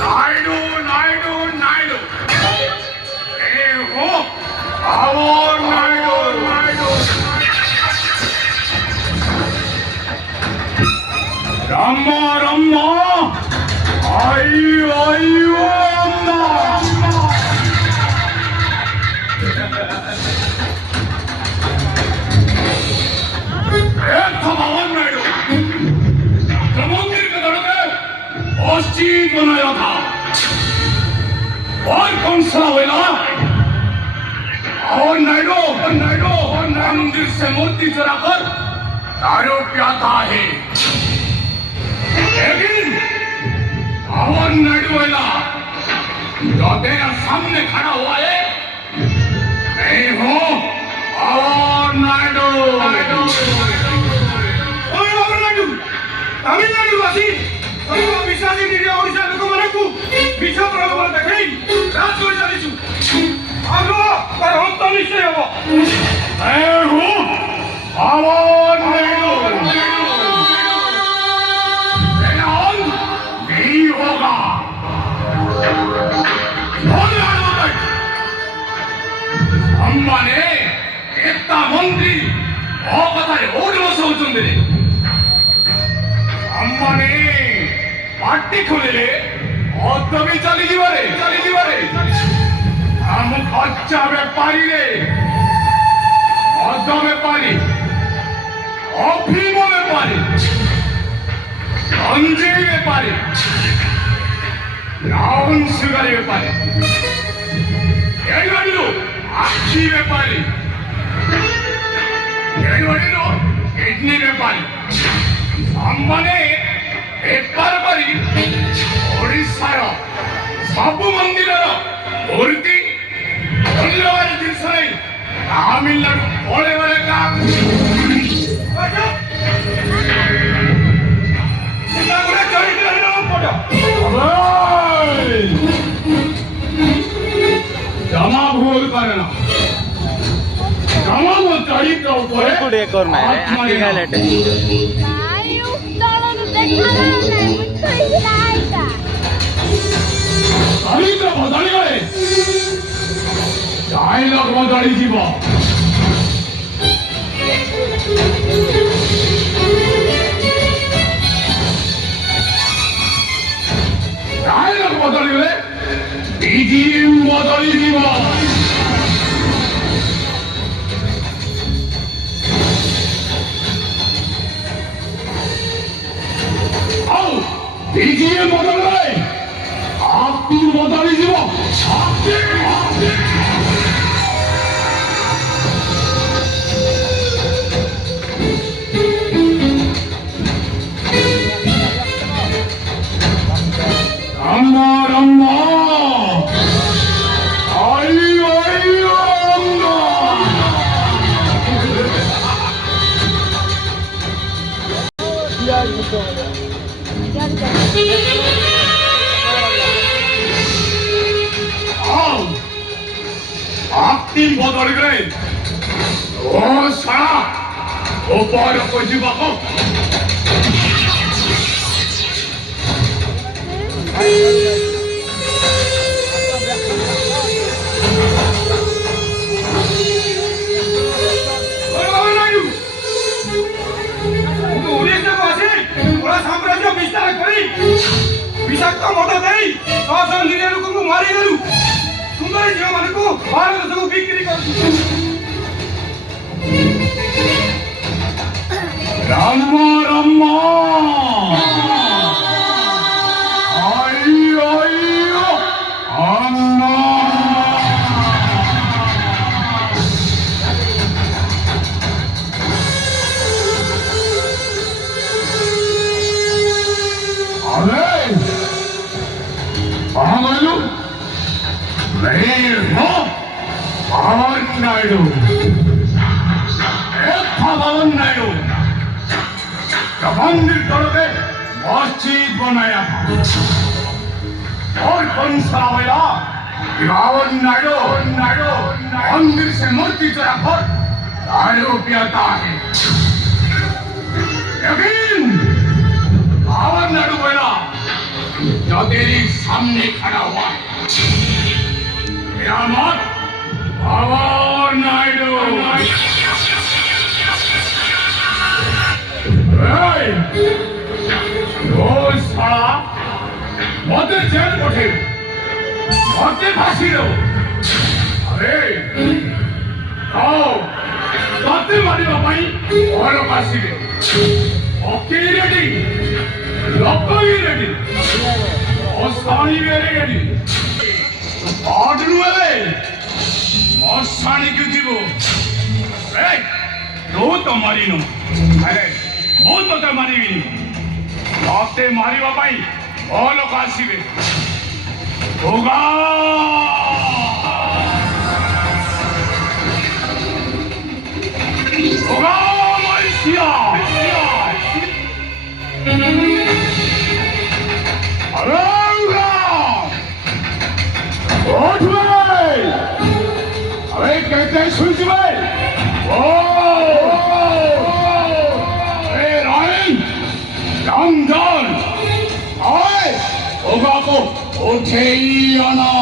नायडू नायडू नायडू ए हो और नायडू नायडू रम्मा रम्मा आयु आयु अम्मा भगवान नायडू मंदिर के दड़के मस्जिद बनाया था और कौन सा वेला और नायडू मंदिर से मूर्ति चुराकर दारू पियाता है लेकिन और नायडू वेला जो तेरा सामने खड़ा हुआ है मैं हूँ और नायडू तमिलनाडु वासी विशादी निरिया ओडिशा लोक मानकु विश्व प्रलोभन देखै राज कर चलिछु आगो पर अंत निश्चय हो मैं हूं आवाज नहीं होगा अम्माने एकता मंत्री कथारे ओडी बसौचंदी अम्माने पार्टी खोलिले अदमी चली जीवारे हम कच्चा बेपारी रे अद बेपारी अफीम बेपारी गंजी बेपारी ब्राउन सुगर बेपारी आखी बेपारी किडनी बेपारी अम्माने बेपार करी ओडिशार सब मंदिर मूर्ति मूल्यवान जिनस नहीं तमिलनाडु बड़े बड़े काम जमा भूल करना जमा वो चरित्र ऊपर चरित्र बदली गले डायलॉग बदली जीव डायलॉग बदली गले बीजीएम बदली जीव बीजीएम बदल गए आप बदली जीव अम्मा अम्मा आयु आयु अम्मा आपकी बदल गए ओ सारा ऊपर को जीवा को साम्राज्य विस्तार करी विषाक्त मत दे लोक को मारी देलु सुंदर झील मान को भारत सब बिक्री कर रामा रामा आयु आयु अम्मा नायडू भगवान नायडू मंदिर तोड़के मस्जिद बनाया और कौन सा वेला भगवान नायडू मंदिर से मूर्ति चुराकर दारू पियाता है लेकिन भगवान नायडू वेला যাদের সামনে খাড়া হওয়া আমার আবার নাইডো রোজ ছাড়া মতে জেল ওঠে মতে ভাসিল আরে তাতে মারিবা পাই ঘরক আসিবে অকেই রেডি লক্ষ্যই রেডি অস্থানিবে রেডি অডরুয়ে অস্থানিকে দিব ତୁ ତ ମାରିନୁ ଆରେ ମୁଁ ତୋତେ ମାରିବିନି ମତେ ମାରିବା ପାଇଁ ଭଲ ଲୋକ ଆସିବେ ଭୋଗା ଭୋଗା ମରିସିଆ ଆରେ আরে কেটে শুনছিবে ও এ রায়ন জামদার আয় ওগা কো উঠেই আনা